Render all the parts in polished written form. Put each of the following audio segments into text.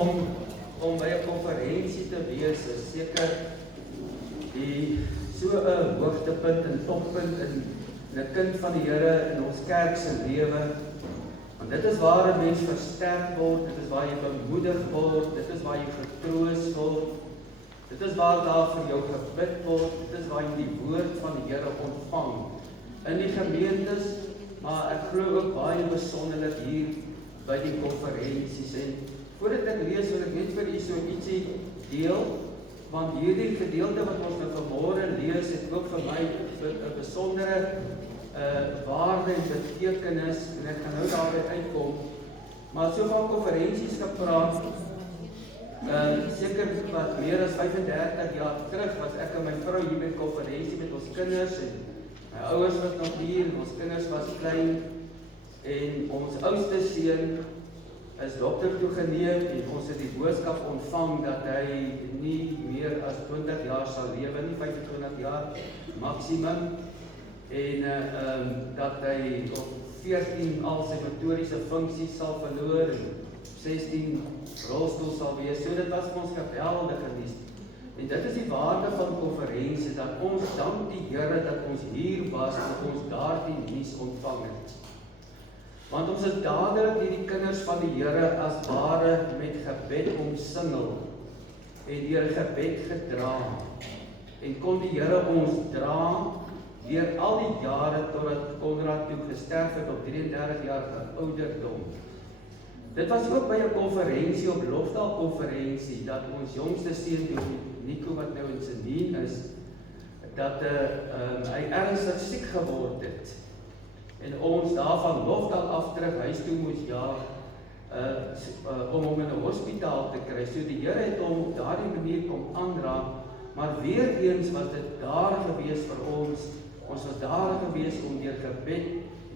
om by 'n konferensie te wees is seker die so 'n hoogtepunt en toppunt in 'n kind van die Here in ons kerk se lewe. Want dit is waar 'n mens versterk word, dit is waar jy bemoedig word, dit is waar jy getroos word, dit is waar daar vir jou gebid word, dit is waar jy die woord van die Here ontvang in die gemeentes, maar ek glo ook baie besonderlik hier by die konferensies. En voordat ek lees, wil ek net vir u so ietsie deel, want hierdie gedeelte wat ons nou vanmôre lees, het ook vir my 'n besondere waarde en betekenis, en ek gaan nou daarby uitkom. Maar so van konferensies gepraat, seker wat meer as 35 jaar terug was ek en my vrou hier met konferensie met ons kinders, en my ouers was nog hier, en ons kinders was klein, en ons oudste seun is dokter toegeneem, en ons het die boodskap ontvang dat hy nie meer as 20 jaar sal lewe nie, 25 jaar maksimum, en dat hy op 14 al sy motoriese funksies sal verloor, en 16 rolstoel sal wees. So dit was vir ons geweldige nuus. En dit is die waarde van konferensie, dat ons dank die Here dat ons hier was, dat ons daardie nuus ontvang het. Want ons is dadelik die kinders van die Here as ware met gebed omsingel en deur gebed gedra. En kon die Here ons dra deur al die jare totdat Konrad toe gesterf het op 33 jaar ouderdom. Dit was ook by 'n konferensie, op Lofdal konferensie, dat ons jongste seun, Nico wat nou in Sendien is, dat hy ernstig siek geword het. En ons daarvan Lofdal af terug huis toe moes jaag, om hom in 'n hospitaal te kry. So die Here het hom op daardie manier kom aanraak, maar weer eens was dit daar gewees vir ons. Ons was daar gewees om deur gebed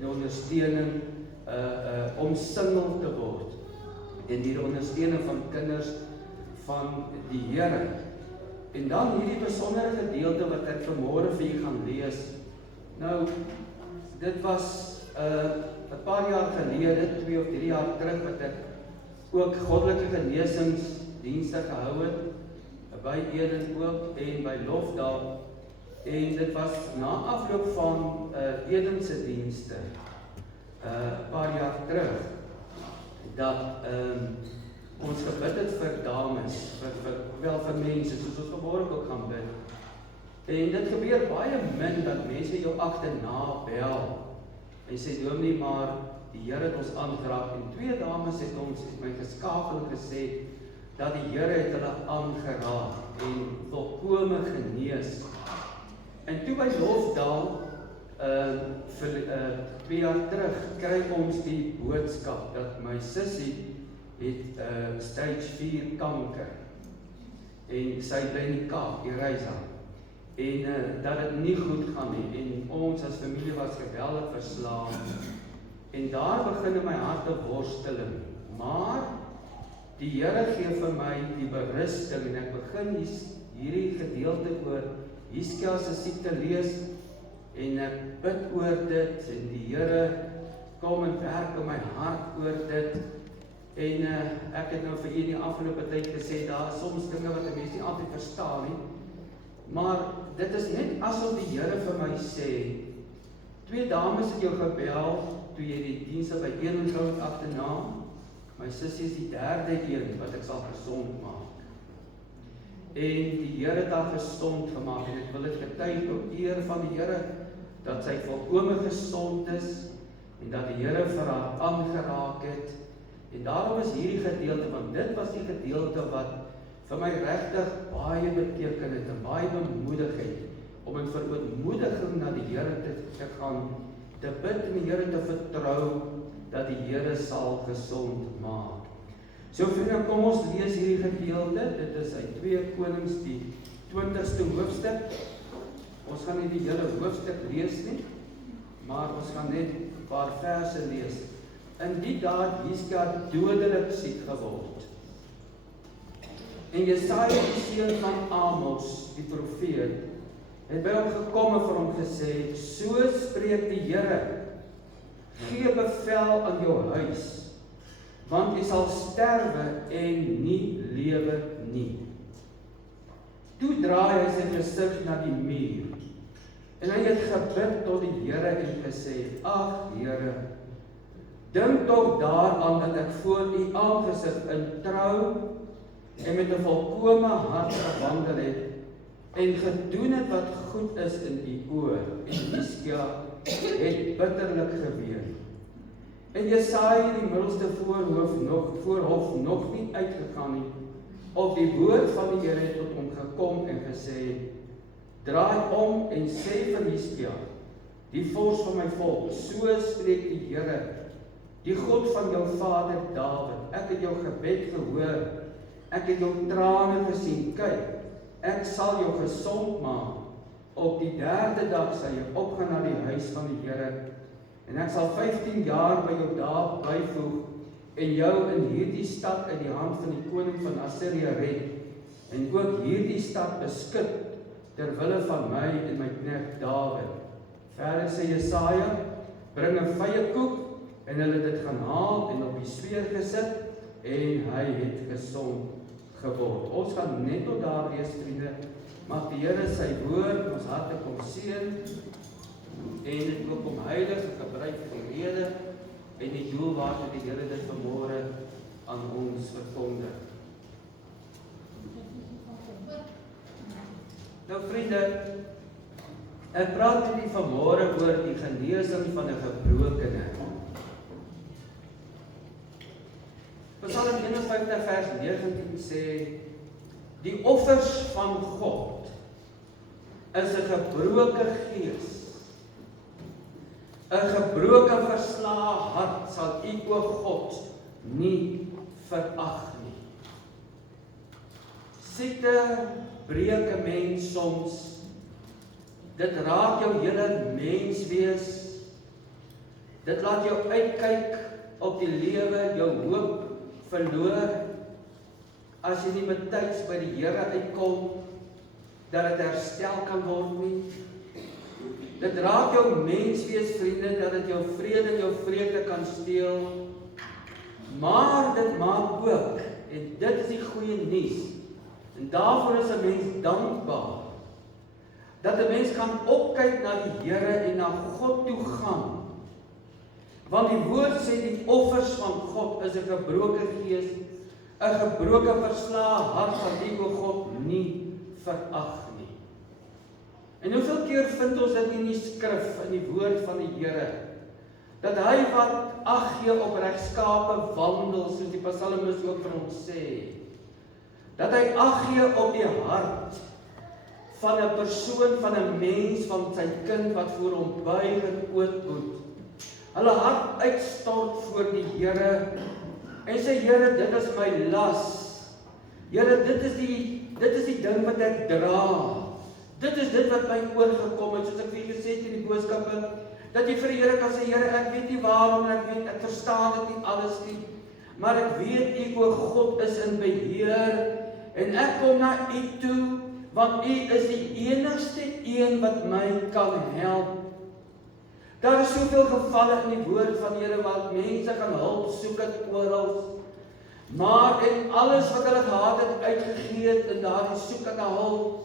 en ondersteuning omsingel te word. En die ondersteuning van kinders van die Here. En dan hierdie besondere gedeelte wat ek vanmôre vir julle gaan lees. Nou, dit was 'n paar jaar gelede, 2 of 3 jaar terug, wat ek ook goddelike genesingsdienste gehou het, by Eden ook en by Lofdal. En dit was na afloop van Eden se dienste, 'n paar jaar terug, dat ons gebid het vir dames, vir mense, soos ons vanmôre ook gaan bid. En dit gebeur baie min dat mense jou agterna bel en sê, dominee, maar die Here het ons aangeraak. En 2 dames het my geskakel en gesê dat die Here het hulle aangeraak en volkome genees. En toe by Lofdal, 2 jaar terug, kry ons die boodskap dat my sussie het stage 4 kanker. En sy bly in die Kaap, Erisa. En dat dit nie goed gaan nie. En ons as familie was geweldig verslaaf. En daar begin my hart te worsteling. Maar die Here gee vir my die berusting, en ek begin hierdie gedeelte oor Hizkia se siekte lees, en ek bid oor dit, en die Here kom en werk in my hart oor dit. En ek het nou vir u in die afgelope tyd gesê, daar is soms dinge wat 'n mens nie altyd verstaan nie, maar dit is net asof die Here vir my sê, 2 dames het jou gebel, toe jy die dienste by een gehou het agterna, my sussie is die 3de een wat ek sal gesond maak. En die Here het haar gesond gemaak, en ek wil dit getuig tot eer van die Here, dat sy volkome gesond is, en dat die Here vir haar aangeraak het. En daarom is hierdie gedeelte, want dit was die gedeelte wat vir my regtig baie beteken het, en baie bemoedig het, om in verootmoediging na die Here te gaan, te bid en die Here te vertrou, dat die Here sal gesond maak. So vriende, kom ons lees hierdie gedeelte. Dit is uit 2 Konings, die 20ste hoofstuk. Ons gaan nie die hele hoofstuk lees nie, maar ons gaan net 'n paar verse lees. In die dae het Hizkia dodelik siek geword. En Jesaja, die seun van Amos, die profeet, het by hom gekom en vir hom gesê, so spreek die Here, gee bevel aan jou huis, want jy sal sterwe en nie lewe nie. Toe draai hy sy gesig na die muur, en hy het gebid tot die Here en gesê, ag Here, dink tog daaraan dat ek voor U aangesig in trou en met 'n volkome hart gewandel het en gedoen het wat goed is in U oë. En Hiskia het bitterlik geween. En Jesaja die middelste voorhof nog nie uitgegaan nie, of die woord van die Here het tot hom gekom en gesê, draai om en sê vir Hiskia, die vors van my volk, so spreek die Here, die God van jou vader Dawid, ek het jou gebed gehoor, ek het jou trane gesien, kyk, ek sal jou gesond maak, op die 3de dag sal jy opgaan na die huis van die Here, en ek sal 15 jaar by jou daar byvoeg, en jou in hierdie stad uit die hand van die koning van Assirië red, en ook hierdie stad beskik, terwille van my en my knegt Dawid. Verder sê Jesaja, bring 'n vye koek, en hulle het dit gaan haal en op die sweer gesit, en hy het gesond geword. Ons gaan net tot daar lees, vriende, mag die Here sy woord ons harte kom seën, en dit ook om heilig gebruik vir rede, en die doel waartoe die Here dit vanmôre aan ons verkondig. Nou vriende, ek praat met u vanmôre oor die genesing van 'n gebrokene. Psalm 51 vers 19 sê, die offers van God is 'n gebroke gees. 'n gebroke verslae hart sal u o God nie verag nie. Siekte breek 'n mens soms. Dit raak jou hele menswees. Dit laat jou uitkyk op die lewe, jou hoop verloor. As jy nie betyds by die Here uitkom, dat dit herstel kan word nie. Dit raak jou menswees, vriende, dat dit jou vrede en jou vreugde kan steel. Maar dit maak ook, en dit is die goeie nuus, en daarvoor is 'n mens dankbaar, dat 'n mens kan opkyk na die Here en na God toe gaan. Want die woord sê die offers van God is 'n gebroke gees, 'n gebroke verslae hart sal U o God nie verag nie. En hoeveel keer vind ons dit in die skrif, in die woord van die Here, dat hy wat ag gee op regskape wandel, soos die psalmis ook vir ons sê, dat hy ag gee op die hart van 'n persoon, van 'n mens, van sy kind wat voor hom buig en ootboet, hulle hart uitstort voor die Here, en sê, Here, dit is my las, Here, dit is die ding wat ek dra, dit is dit wat my oorgekom het, soos ek vir julle gesê het in die boodskappe, dat jy vir die Here kan sê, Here, ek weet nie waarom, ek verstaan dit nie alles nie, maar ek weet U o God is in beheer, en ek kom na U toe, want U is die enigste een wat my kan help. Daar is soveel gevalle in die woord van die Here waar mense gaan hulp soek het oral, maar en alles wat hulle gehad het uitgegee het in daardie soek na hulp.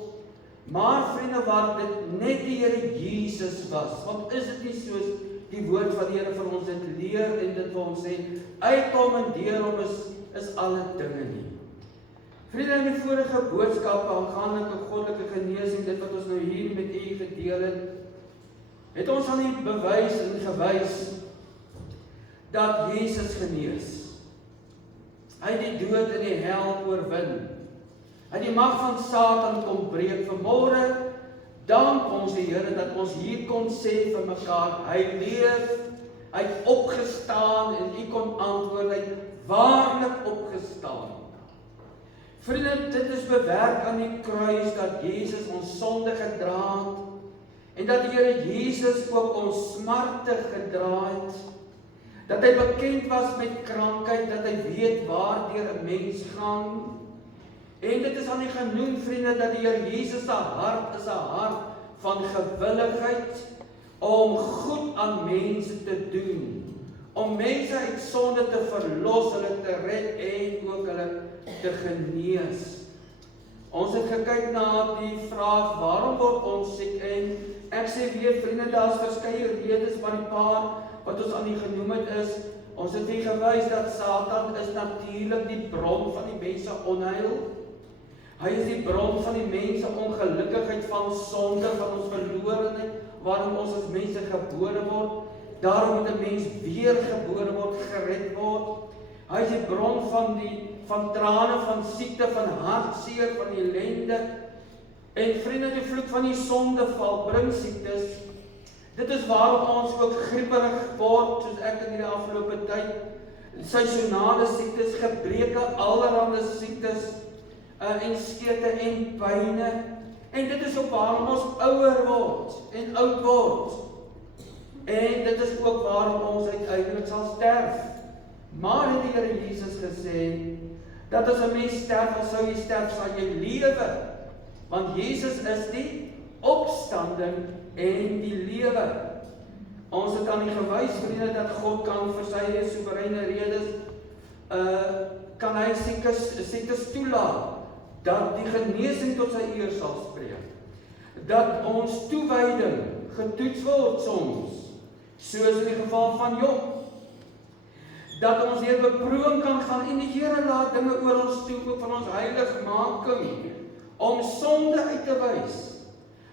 Maar vriende, waar dit net die Here Jesus was, want is dit nie soos die woord van die Here vir ons dit leer en dit vir ons sê, uit hom en deur hom is alle dinge nie. Vriende, in die vorige boodskappe aangaande 'n goddelike genesing, dit wat ons nou hier met u gedeel het ons aan die bewys en gewys dat Jesus genees. Hy het die dood en die hel oorwin. Hy het die mag van Satan kom breek. Vanmôre dank ons die Here dat ons hier kon sê vir mekaar, hy leef, hy het opgestaan en u kon antwoord, hy het waarlik opgestaan. Vriende, dit is bewerk aan die kruis dat Jesus ons sonde gedra het en dat die Here Jesus ook ons smarte gedra het. Dat hy bekend was met krankheid, dat hy weet waardeur 'n mens gaan. En dit is aan die genoem, vriende, dat die Here Jesus se hart is 'n hart van gewilligheid om goed aan mense te doen, om mense uit sonde te verlos, hulle te red en ook hulle te genees. Ons het gekyk na die vraag, waarom word ons siek? En ek sê weer, vriende, daar is verskeie redes, maar die paar wat ons aan die genoem het is, ons het weer gewys dat Satan is natuurlik die bron van die mense onheil. Hy is die bron van die mense ongelukkigheid, van sonde, van ons verlorenheid, waarom ons as mense gebore word. Daarom moet 'n mens weer gebore word, gered word. Hy is die bron van trane, van siekte, van hartseer, van ellende. En vriende, die vloek van die sondeval bring siektes. Dit is waarom ons ook grieperig word, soos ek in die afgelope tyd. Seisonale siektes, gebreke, allerhande siektes, en skete en pyne. En dit is ook waarom ons ouer word en oud word. En dit is ook waarom ons uiteindelik sal sterf. Maar het die Here Jesus gesê, dat as 'n mens sterf, al sou jy sterf, sal jy lewe. Want Jesus is die opstanding en die lewe. Ons het aan die gewys, vriende, dat God kan vir sy soewereine redes, kan hy siektes toelaat, dat die genesing tot sy eer sal spreek. Dat ons toewyding getoets word soms, soos in die geval van Job. Dat ons deur beproewing kan gaan en die Here laat dinge oor ons toe, ook van ons heiligmaking, om sonde uit te wys.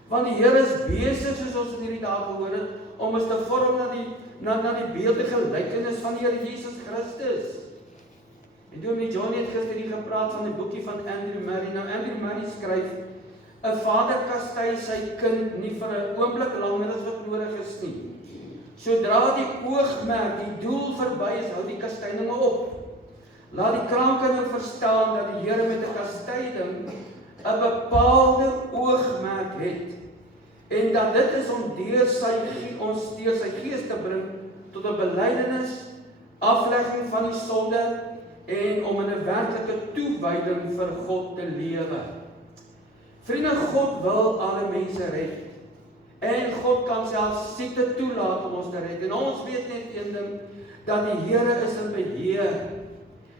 Want die Here is besig, soos ons in hierdie dae gehoor het, om ons te vorm na die beelde gelykenis van die Here Jesus Christus. En Dominee Johnny het gister hier gepraat van die boekie van Andrew Murray. Nou Andrew Murray skryf, 'n vader kastei sy kind nie vir 'n oomblik langer as wat nodig is nie. Sodra die oogmerk, die doel verby is, hou die kastydinge op. Laat die krankeling verstaan dat die Here met 'n kastyding 'n bepaalde oogmerk het. En dat dit is om ons deur sy gees te bring tot 'n belydenis, aflegging van die sonde en om in 'n werklike toewyding vir God te lewe. Vriende, God wil alle mense red. En God kan selfs siekte toelaat om ons te red. En ons weet net een ding, dat die Here is in beheer.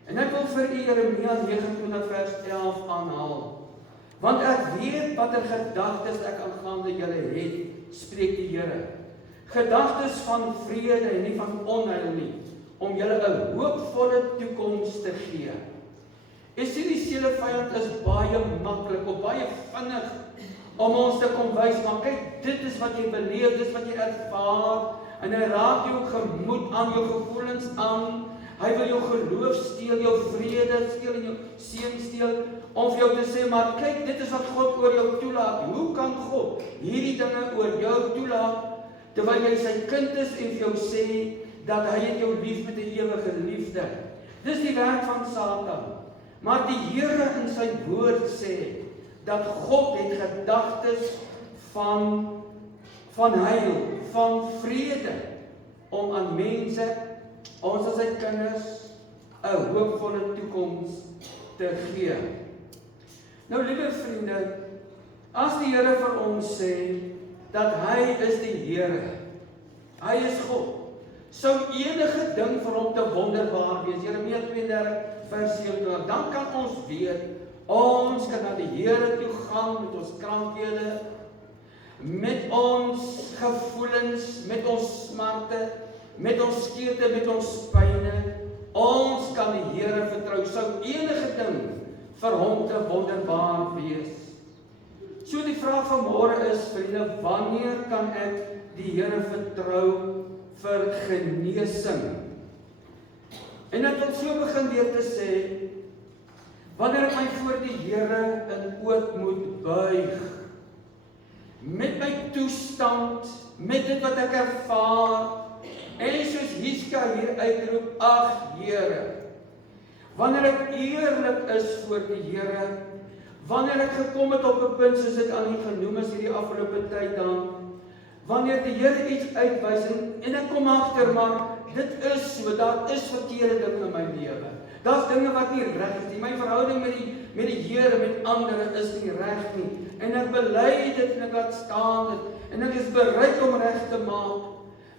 En ek wil vir u Jeremia 29 vers 11 aanhaal. Want ek weet watter gedagtes ek aangaande julle het, spreek die Here. Gedagtes van vrede en nie van onheil nie, om julle 'n hoopvolle toekoms te gee. En sien die seelevyand is baie maklik of baie vinnig om ons te kom wys, maar kyk, dit is wat jy beleef, dit is wat jy ervaar, en hy raak jou gemoed aan, jou gevoelens aan, hy wil jou geloof steel, jou vrede steel en jou seën steel, om vir jou te sê, maar kyk, dit is wat God oor jou toelaat. Hoe kan God hierdie dinge oor jou toelaat, terwyl jy sy kind is en vir jou sê, dat hy het jou lief met 'n ewige liefde. Dis die werk van Satan. Maar die Here in sy woord sê, dat God het gedagtes van heil, van vrede, om aan mense, ons as sy kinders, 'n hoopvolle toekoms te gee. Nou, liewe vriende, as die Here vir ons sê, dat hy is die Here, hy is God, sou enige ding vir hom te wonderbaar wees. Jeremia 32 vers 27, dan kan ons weet, ons kan na die Here toe gaan met ons krankhede, met ons gevoelens, met ons smarte, met ons skete, met ons pyne. Ons kan die Here vertrou, sou enige ding vir hom te wonderbaar wees. So die vraag van môre is, vriende, wanneer kan ek die Here vertrou vir genesing? En ek wil so begin deur te sê, wanneer ek my voor die Here in ootmoed buig, met my toestand, met dit wat ek ervaar, en soos Hiska hier uitroep, ag Here, wanneer ek eerlik is voor die Here, wanneer ek gekom het op 'n punt soos dit aan u genoem is hierdie afgelope tyd dan, wanneer die Here iets uitwys en ek kom agter, maar dit is so, daar is verkeerde dinge in my lewe. Daar's dinge wat nie reg is nie. My verhouding met die Here, met ander is nie reg nie. En ek bely dit en ek laat staan dit en ek is bereid om reg te maak.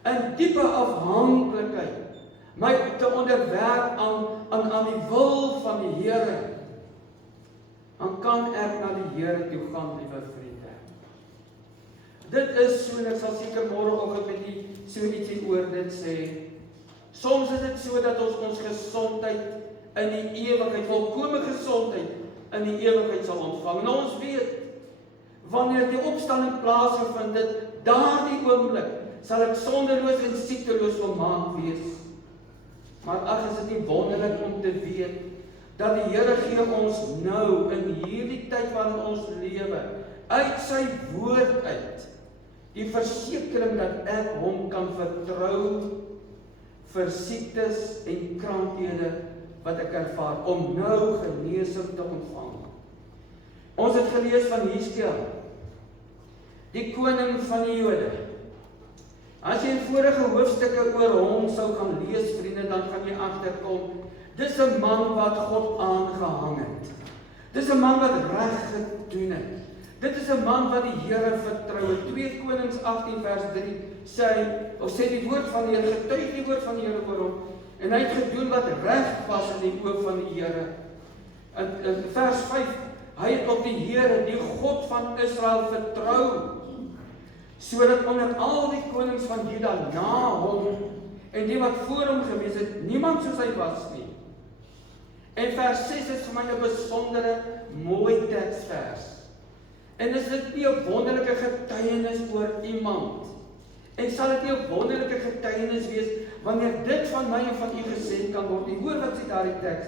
In diepe afhanklikheid my te onderwerp aan die wil van die Here, dan kan ek na die Here toe gaan, liewe vriende. Dit is so, en ek sal seker môreoggend met u so ietsie oor dit sê. Soms is dit so dat ons gesondheid in die ewigheid, volkome gesondheid in die ewigheid sal ontvang. En ons weet, wanneer die opstanding plaasgevind het, daardie oomblik sal ek sondeloos en siekteloos volmaak wees. Maar ag, is dit nie wonderlik om te weet dat die Here gee ons nou in hierdie tyd waarin ons lewe uit sy woord uit die versekering dat ek hom kan vertrou vir siektes en krankhede wat ek ervaar, om nou genesing te ontvang. Ons het gelees van Hizkia, die koning van die Jode. As jy in vorige hoofstukke oor hom sou gaan lees, vriende, dan gaan jy agterkom, dis 'n man wat God aangehang het. Dis 'n man wat reg gedoen het. Dit is 'n man wat die Here vertrou het. 2 Konings 18 vers 3 sê die woord van die Here, getuig die woord van die Here oor hom, en hy het gedoen wat reg was in die oë van die Here. In vers 5, hy het op die Here, die God van Israel, vertrou, sodat onder al die konings van Juda na hom, en die wat voor hom gewees het, niemand soos hy was nie. En vers 6 is vir my 'n besondere mooi teksvers. En is dit nie 'n wonderlike getuienis oor iemand? En sal dit nie 'n wonderlike getuienis wees wanneer dit van my en van u gesê kan word? En hoor wat sê daardie teks,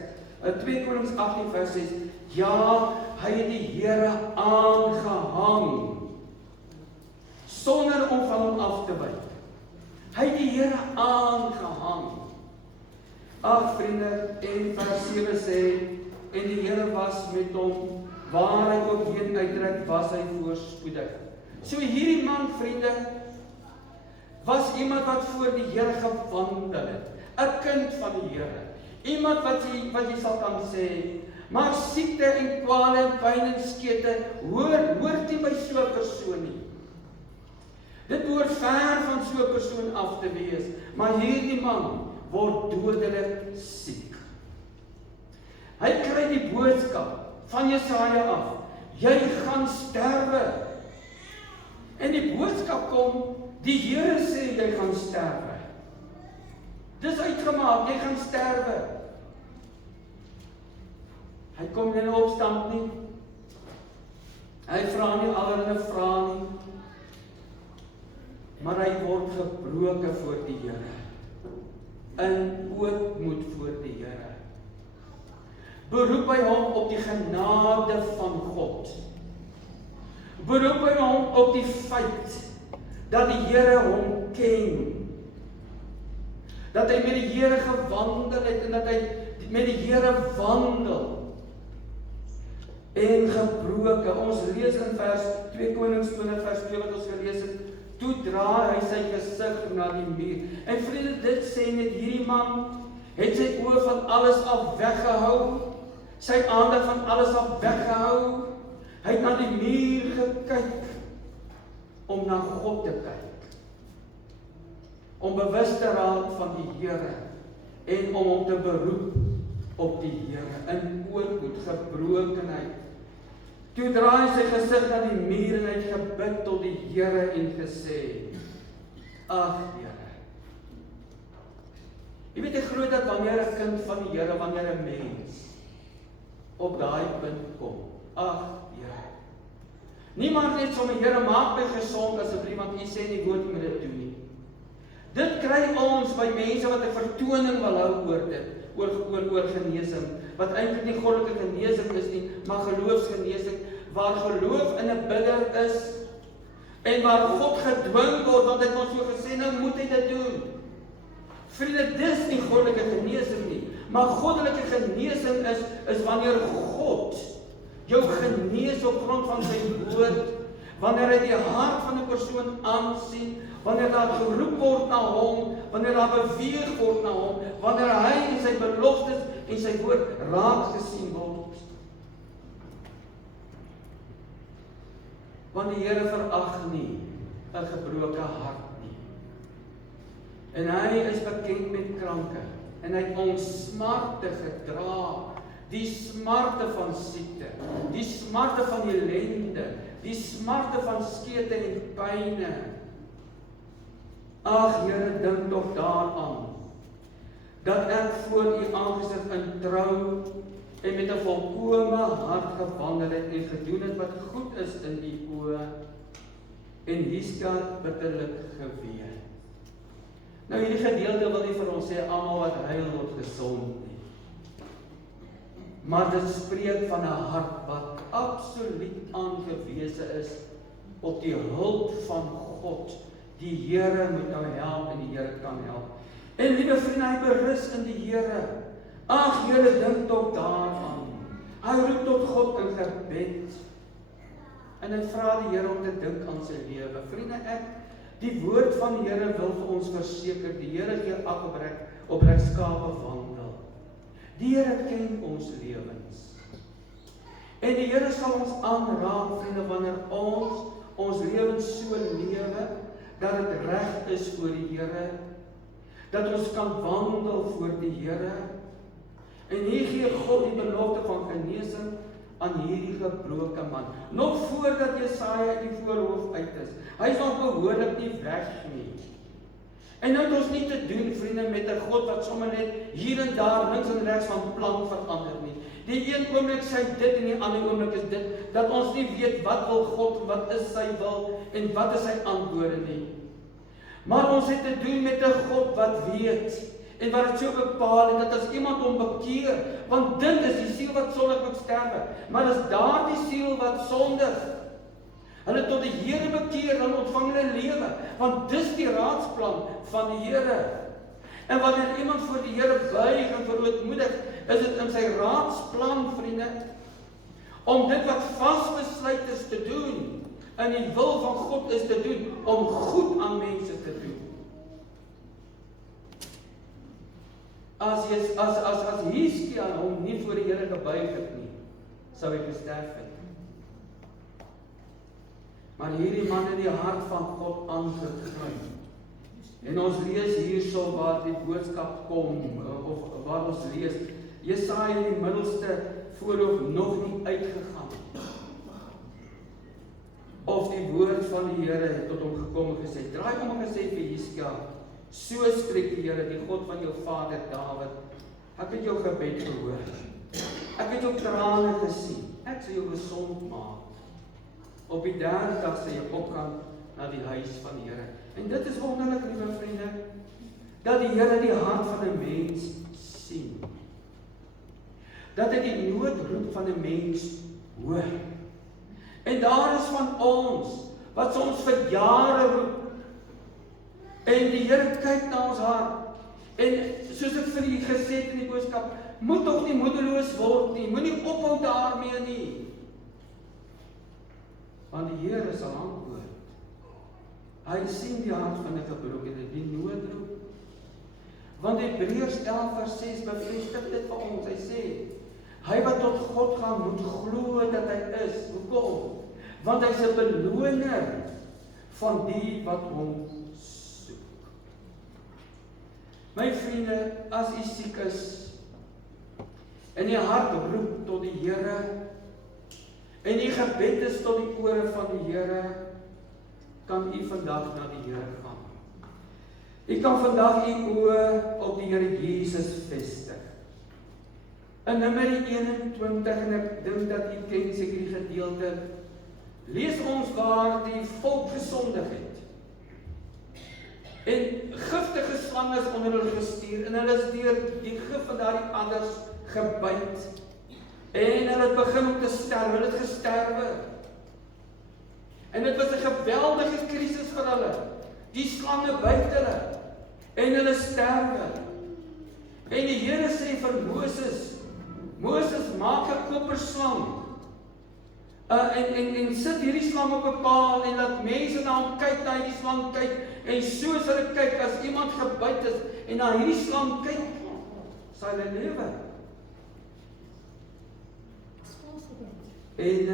2 Konings 18 vers 6. Ja, hy het die Here aangehang, sonder om van hom af te wyk. Hy het die Here aangehang. Ag vriende, en vers 7 sê, en die Here was met hom, waar hy ook heen uittrek, was hy voorspoedig. So hierdie man, vriende, was iemand wat voor die Here gewandel het, 'n kind van die Here, iemand wat jy sal kan sê, maar siekte en kwale en pyn en skete, hoort nie by so 'n persoon nie. Dit behoort ver van so 'n persoon af te wees, maar hierdie man word dodelik siek. Hy kry die boodskap van Jesaja af, jy gaan sterwe. En die boodskap kom, die Here sê jy gaan sterwe. Dis uitgemaak, jy gaan sterwe. Hy kom nie in opstand nie. Hy vra nie allerlei vrae nie. Maar hy word gebroken voor die Here. In ootmoed voor die Here. Beroep hy hom op die genade van God. Beroep hy hom op die feit dat die Here hom ken. Dat hy met die Here gewandel het en dat hy met die Here wandel. En gebroken. Ons lees in vers 2 Konings 20 vers 2 wat ons gelees het. Toe draai hy sy gesig na die muur. En vriende, dit sê net hierdie man het sy oë van alles af weggehou. Sy aandag van alles af weggehou. Hy het na die muur gekyk om na God te kyk. Om bewus te raak van die Here en om hom te beroep op die Here in ootmoed, gebrokenheid. Toe draai sy gesig na die muur en hy het gebid tot die Here en gesê, ag Here. Jy weet, ek glo dat wanneer 'n kind van die Here, wanneer 'n mens op daai punt kom, ag Here. Niemand net sommer, Here, maak my gesond asseblief, want U sê nie woord moet dit doen nie. Dit kry ons by mense wat 'n vertoning wil hou oor dit, oor genesing, wat eintlik nie goddelike genesing is nie, maar geloofsgenesing, waar geloof in 'n bidder is, en waar God gedwing word, want hy het ons so gesê, nou moet hy dit doen. Vriende, dis nie goddelike genesing nie, maar goddelike genesing is wanneer God jou genees op grond van sy woord, wanneer hy die hart van 'n persoon aansien, wanneer daar geroep word na hom, wanneer daar beweeg word na hom, wanneer hy en sy beloftes en sy woord raak gesien word. Want die Here verag nie 'n gebroke hart nie. En hy is bekend met kranke. en hy het ons smarte gedra, die smarte van siekte, die smarte van ellende, die smarte van skete en pyne. Ag Here, dink tog daaraan, dat ek voor U aangesig in trou en met 'n volkome hart gewandel het en gedoen het wat goed is in U oë, en Hiskia bitterlik gewee. Nou hierdie gedeelte wil nie vir ons sê almal wat huil word gesond nie. Maar dit spreek van 'n hart wat absoluut aangewese is op die hulp van God. Die Here moet nou help en die Here kan help. En liewe vriende, hy berus in die Here. Ag Here, dink tog daaraan. Hy roep tot God in gebed. En hy vra die Here om te dink aan sy lewe. Vriende, die woord van die Here wil vir ons verseker, die Here gee ag op regskape wandel. Die Here ken ons lewens. En die Here sal ons aanraak, vriende, wanneer ons lewens so lewe, dat dit reg is voor die Here, dat ons kan wandel voor die Here. En hier gee God die belofte van genesing aan hierdie gebroke man. Nog voordat Jesaja die voorhoof uit is. Hy is nog behoorlik nie weg nie. En nou het ons nie te doen, vriende, met 'n God wat sommer net hier en daar links en regs van plan verander nie. Die een oomblik sê dit en die ander oomblik is dit, dat ons nie weet wat wil God, wat is sy wil en wat is sy antwoorde nie. Maar ons het te doen met 'n God wat weet en wat dit so bepaal het, dat as iemand hom bekeer, want dit is die siel wat sondig moet sterwe, maar as daardie siel wat sondig, hulle tot die Here bekeer, dan ontvang hulle lewe, want dis die raadsplan van die Here. En wanneer iemand voor die Here buig en verootmoedig, is dit in sy raadsplan, vriende, om dit wat vasbesluit is te doen, en die wil van God is te doen, om goed aan mense te doen. As Hiskia hom nie voor die Here gebuig het nie, sou hy gesterf het. Maar hierdie man het die hart van God aangegryp. En ons lees hierso waar die boodskap kom, of waar ons lees, Jesaja in die middelste voorhoof nog nie uitgegaan. Of die woord van die Here het tot hom gekom en gesê, draai om en gesê vir Hiskia, so spreek die Here, die God van jou vader Dawid, ek het jou gebed gehoor, ek het jou trane gesien, ek sal jou gesond maak. Op die derde dag sal jy opgaan na die huis van die Here. En dit is wonderlik, lieve vriende, dat die Here die hart van 'n mens sien. Dat hy die noodroep van 'n mens hoor. En daar is van ons, wat soms vir jare roep, en die Here kyk na ons hart, en soos ek vir u gesê het in die boodskap, moet tog nie moedeloos word nie, moenie ophou daarmee nie. Want die Here sal antwoord. Hy sien die hart van 'n gebrokenes, die noodroep. Want Hebreërs 11:6 bevestig dit vir ons. Hy sê, hy wat tot God gaan moet glo dat hy is. Hoekom? Want hy is 'n beloner van die wat hom soek. My vriende, as u siek is en u hart roep tot die Here en u gebed is tot die ore van die Here, kan u vandag na die Here gaan. U kan vandag u oë op die Here Jesus vestig. In Numeri 21, en ek dink dat u ken seker die gedeelte, lees ons waar die volk gesondig het. En giftige slange is onder hulle gestuur, en hulle is deur die gif van daardie adders gebyt. En hulle het begin om te sterwe, hulle het gesterwe. En dit was 'n geweldige krisis vir hulle. Die slange byt hulle, en hulle sterwe. En die Here sê vir Moses, maak 'n koperslang, en sit hierdie slang op 'n paal, en laat mense na hom kyk, na hierdie slang kyk, en soos hulle kyk, as iemand gebyt is, en na hierdie slang kyk, sal hulle lewe. En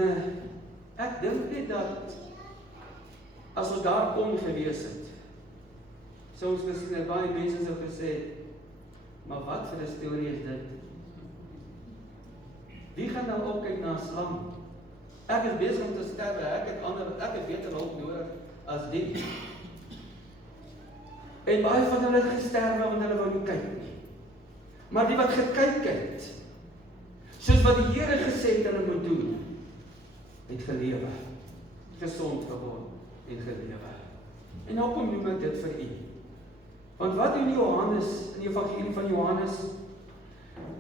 ek dink net dat, as ons daar kon gewees het, sou ons gesien het, baie mense sou gesê, Maar wat vir 'n storie is dit? Wie gaan nou opkyk na 'n slang? Ek is besig om te sterwe, ek het beter hulp nodig as die. En baie van hulle het gesterwe want hulle wou nie kyk nie. Maar die wat gekyk het, soos wat die Here gesê het hulle moet doen, het gelewe, gesond geword en gelewe. En hoekom noem ek dit vir u? Want wat doen Johannes in die evangelie van Johannes?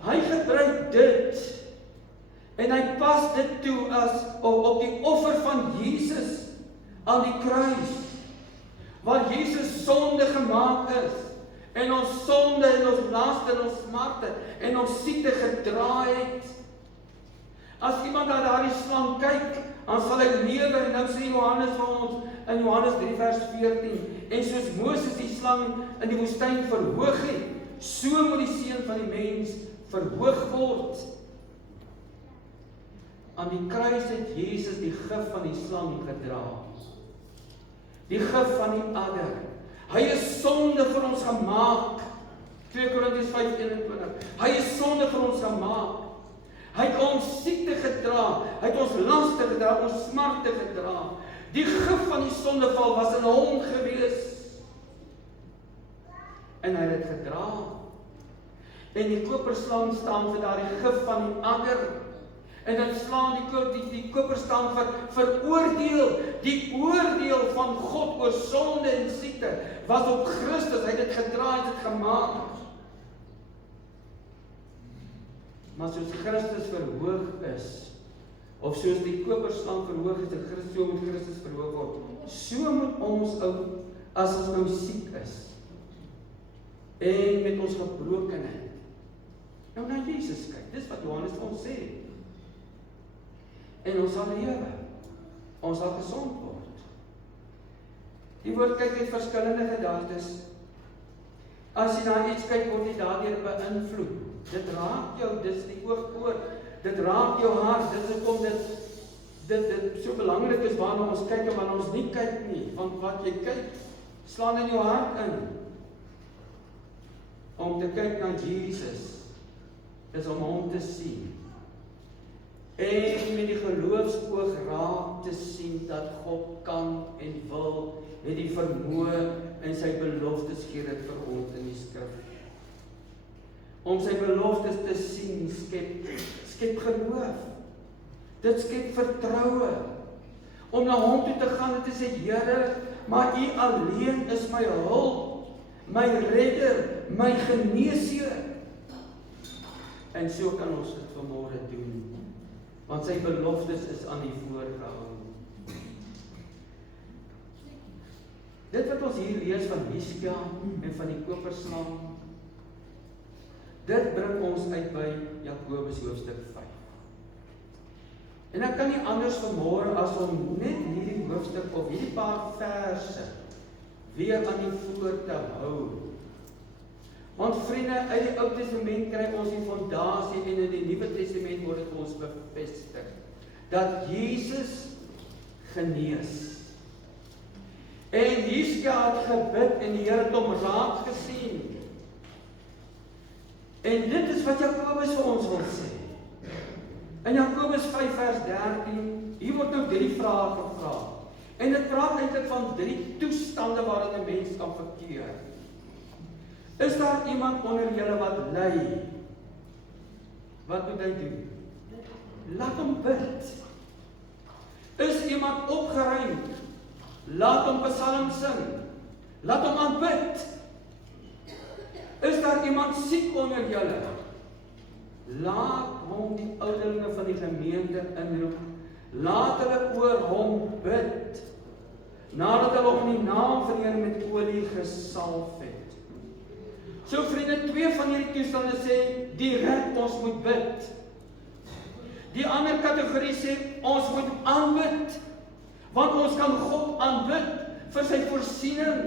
Hy gebruik dit en hy pas dit toe as op die offer van Jesus aan die kruis, waar Jesus sonde gemaak is, en ons sonde en ons laste en ons smarte en ons siekte gedra het. As iemand na daardie slang kyk, dan sal hy lewe, en nou sê Johannes vir ons in Johannes 3 vers 14, en soos Moses die slang in die woestyn verhoog het, so moet die Seun van die mens verhoog word. Aan die kruis het Jesus die gif van die slang gedra. Die gif van die adder. Hy is sonde vir ons gemaak. 2 Korintiërs 5:21. Hy is sonde vir ons gemaak. Hy het ons siekte gedra, hy het ons laste gedra, ons smarte gedra. Die gif van die sondeval was in hom gewees. En hy het dit gedra. En die koperslang staan vir daardie gif van die adder. En dan slaan die koper staan vir oordeel. Die oordeel van God oor sonde en siekte was op Christus. Hy het dit gedra, hy het dit gemaak. Maar soos Christus verhoog is, of soos die koperslang verhoog is, en so moet Christus verhoog word, so moet ons ook, as ons nou siek is, en met ons gebrokenheid, nou na Jesus kyk. Dis wat Johannes vir ons sê. En ons sal lewe. Ons sal gesond word. Die woord kyk het verskillende gedagtes. As jy na iets kyk, word jy daardeur beïnvloed. Dit raak jou, dis die oogpoort. Dit raak jou hart. Dit is hoekom dit so belangrik is waarna ons kyk en waarna ons nie kyk nie. Want wat jy kyk, slaan in jou hart in. Om te kyk na Jesus is om hom te sien. En met die geloofsoog raak te sien dat God kan en wil, het die vermoë en sy beloftes gee dit vir ons in die skrif. Om sy beloftes te sien, skep geloof. Dit skep vertroue. Om na hom toe te gaan en te sê, Here, maar U alleen is my hulp, my redder, my geneesheer. En so kan ons dit vanmôre doen. Want sy beloftes is aan die voorgehou. Dit wat ons hier lees van Hiskia en van die koperslang, dit bring ons uit by Jakobus hoofstuk 5. En ek kan nie anders vanmôre as om net hierdie hoofstuk of hierdie paar verse weer aan die voor te hou. Want vriende, uit die Ou Testament kry ons die fondasie en in die Nuwe Testament word dit vir ons bevestig dat Jesus genees. En Hiskia het gebid en die Here het hom raak gesien. En dit is wat Jakobus vir ons wil sê. In Jakobus 5 vers 13, hier word nou 3 vrae gevra. En dit praat eintlik van 3 toestande waarin 'n mens kan verkeer. Is daar iemand onder julle wat ly? Wat moet hy doen? Laat hom bid. Is iemand opgeruim? Laat hom psalm sing. Laat hom aanbid. Is daar iemand siek onder julle? Laat hom die ouderlinge van die gemeente inroep. Laat hulle oor hom bid. Nadat hulle hom in die naam van die Here met olie gesalf het. So vriende, 2 van hierdie toestande sê direk ons moet bid. Die ander kategorie sê ons moet aanbid. Want ons kan God aanbid vir sy voorsiening,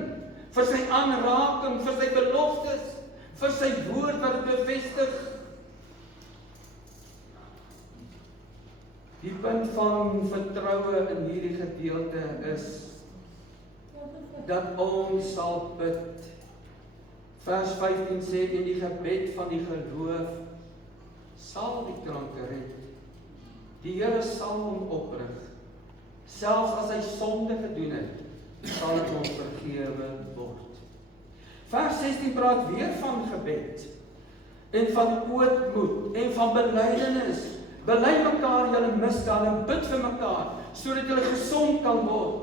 vir sy aanraking, vir sy beloftes, vir sy woord wat dit bevestig. Die punt van vertroue in hierdie gedeelte is dat ons sal bid Vers 15 sê, en die gebed van die geloof sal die kranke red. Die Here sal hom oprig. Selfs as hy sonde gedoen het, sal dit hom vergewe word. Vers 16 praat weer van gebed, en van ootmoed, en van belydenis. Bely mekaar julle misdade en bid vir mekaar, sodat julle gesond kan word.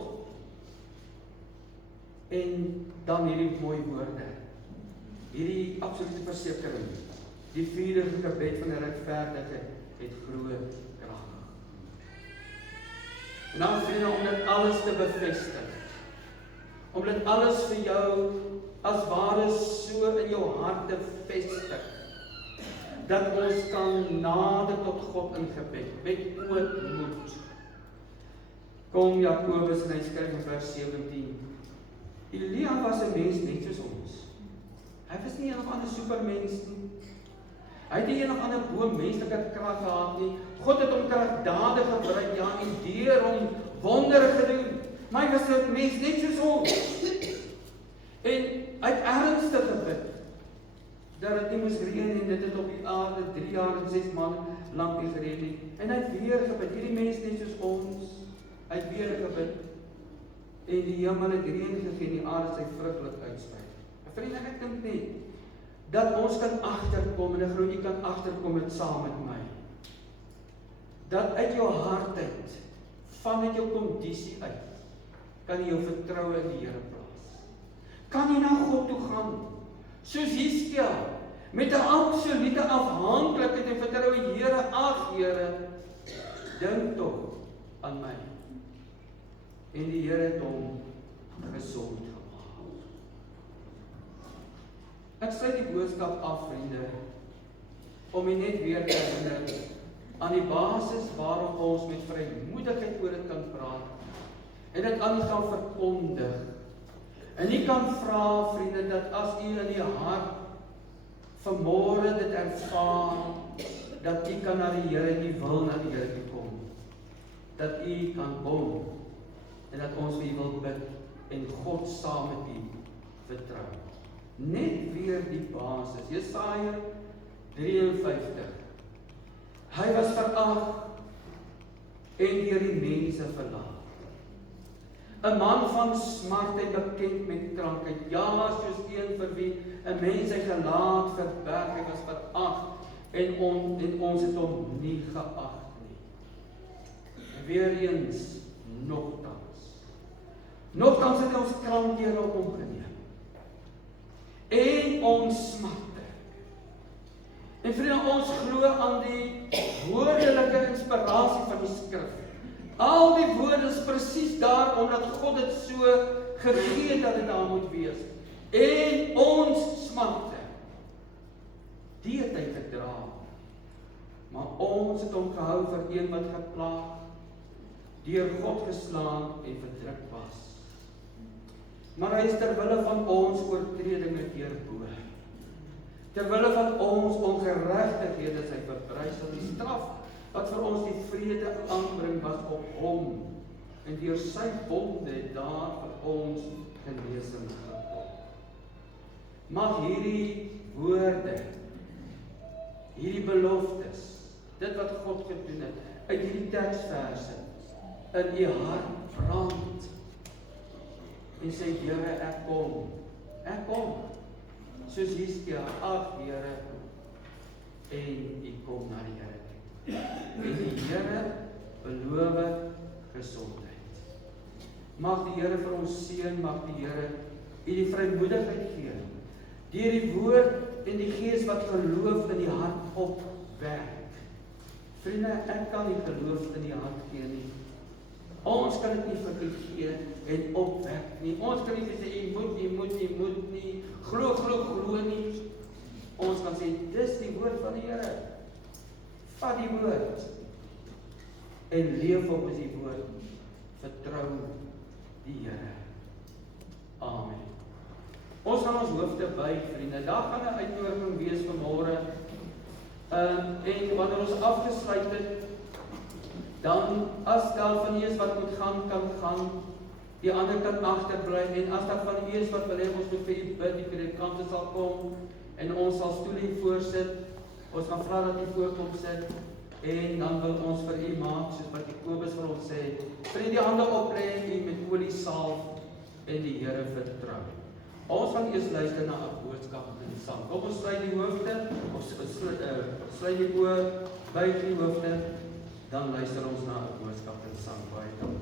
En dan hierdie mooi woorde, hierdie absolute versekering, die vurige gebed van 'n regverdige het groot krag. En nou vriende, om dit alles te bevestig, om dit alles vir jou as ware so in jou hart te vestig, dat ons kan nader tot God in gebed, met ootmoed. Kom Jakobus en hy skryf in vers 17, Elia was 'n mens net soos ons. Hy was nie een of ander supermens nie. Hy het nie een of ander bo-menslike krag gehad nie. God het hom kragdadig gebruik, ja, en deur hom wondere gedoen. Maar hy was 'n mens net soos ons. En hy het ernstig gebid dat dit nie moes reën en dit het op die aarde 3 jaar en 6 maande lank nie gereën nie. En hy het weer gebid, hierdie mens net soos ons. Hy het weer gebid. En die hemel het reën gegee en die aarde sy vrugtelik uitsprei. Vriende, ek dink net dat ons kan agterkom, en ek glo jy kan agterkom met saam met my. Dat uit jou hart uit, vanuit jou kondisie uit, kan jy jou vertroue in die Here plaas. Kan jy na God toe gaan, soos Hizkia, met 'n absolute afhanklikheid en vertroue, Here, ag Here, dink tog aan my. En die Here het hom gesond gemaak. Ek sluit die boodskap af, vriende, om jy net weer te herinner aan die basis waarop ons met vrymoedigheid oor dit kan praat, en dit aan ons kan verkondig. En jy kan vra, vriende, dat as jy in die hart vanmôre dit ervaar, dat jy kan na die Here en jy wil na die Here toe kom. Dat jy kan kom, en dat ons vir jy wil bid, en God saam met jy vertrou. Net weer die basis, Jesaja 53. Hy was verag en deur die mense verlaat. 'n man van smart en bekend met krankheid, ja, soos een vir wie 'n mens sy gelaat verberg, hy was verag en ons het hom nie geag nie. En weer eens, nogtans het hy ons krankhede op hom geneem. En ons smarte. En vriende, ons glo aan die woordelike inspirasie van die skrif. Al die woorde is presies daar, omdat God het so gegee het dat dit daar moet wees. En ons smarte, die het hy gedra. Maar ons het hom gehou vir een wat geplaag, deur God geslaan en verdruk was. Maar hy is terwille van ons oortredinge deurboor. Terwille van ons ongeregtighede is hy beprysel. Die straf wat vir ons die vrede aanbring was op hom, en deur sy wonde het daar vir ons genesing gekom. Mag hierdie woorde, hierdie beloftes, dit wat God gedoen het, uit hierdie teksverse in u hart brand. En sê, Here, ek kom, soos Hizkia, ag Here, en u kom na die Here toe. En die Here beloof gesondheid. Mag die Here vir ons seën, mag die Here u die vrymoedigheid gee, deur die woord en die gees wat geloof in die hart opwek. Vriende, ek kan nie geloof in die hart gee nie. Ons kan dit nie vir u gee en opwek nie. Ons kan nie sê, jy moet nie, glo nie. Ons kan sê, dis die woord van die Here. Vat die woord en leef volgens die woord. Vertrou die Here. Amen. Ons gaan ons hoofde buig, vriende. Daar gaan 'n uitnodiging wees vanmôre. En wanneer ons afgesluit het, dan as daar van iets wat moet gaan, kan gaan. die ander kan agterbly, en as daar van u is wat wil hê ons moet vir u bid, die predikante sal kom, en ons sal stoelie voorsit, ons gaan vra dat u voorkom sit, en dan wil ons vir u maak, soos wat Jakobus vir ons sê, vir u die hande oplê, u met olie salf, en die Here vertrou. Ons gaan eers luister na 'n boodskap in sang. Kom ons sluit die hoofde, of sluit die oë, buig die hoofde, dan luister ons na 'n boodskap in sang. Baie dankie.